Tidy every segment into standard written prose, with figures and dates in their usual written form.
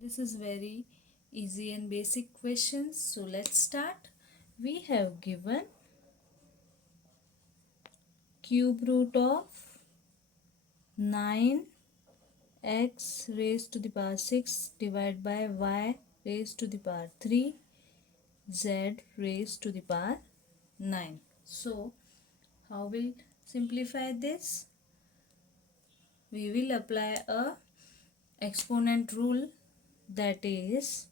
This is very easy and basic questions. So let's start. We have given cube root of 9 x raised to the power 6 divided by y raised to the power 3 z raised to the power 9. So how will simplify this? We will apply a exponent rule, that is,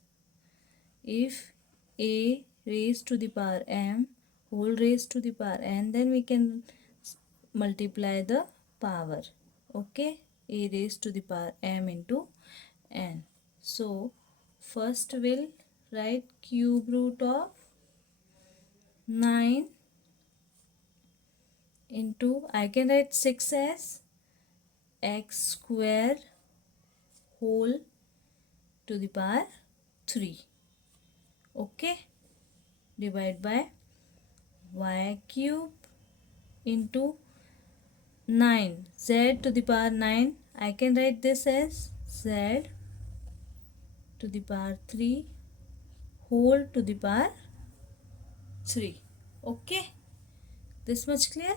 if a raised to the power m whole raised to the power n, then we can multiply the power. Okay, a raised to the power m into n. So first we'll write cube root of 9 into, I can write 6 as x square whole to the power 3. Okay, divide by y cube into 9 z to the power 9. I can write this as z to the power 3 whole to the power 3. Okay, this much clear?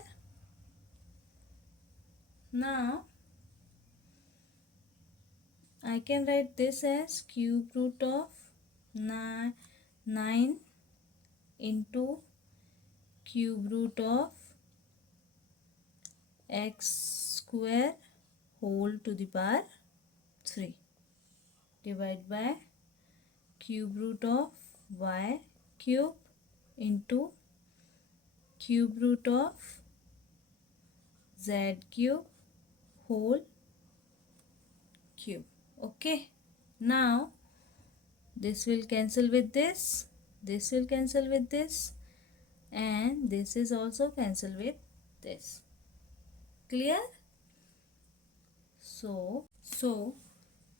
Now I can write this as cube root of 9 into cube root of x square whole to the power 3 divided by cube root of y cube into cube root of z cube whole cube. Okay, now this will cancel with this will cancel with this, and this is also cancel with this. Clear? So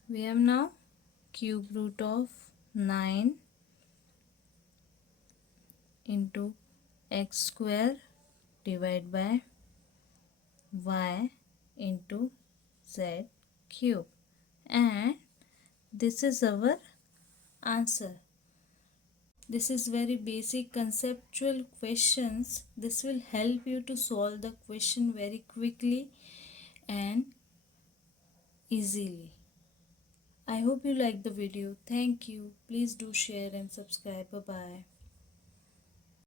we have now cube root of 9 into x square divided by y into z cube, and this is our answer. This is very basic conceptual questions. This will help you to solve the question very quickly and easily. I hope you like the video. Thank you. Please do share and subscribe. Bye bye.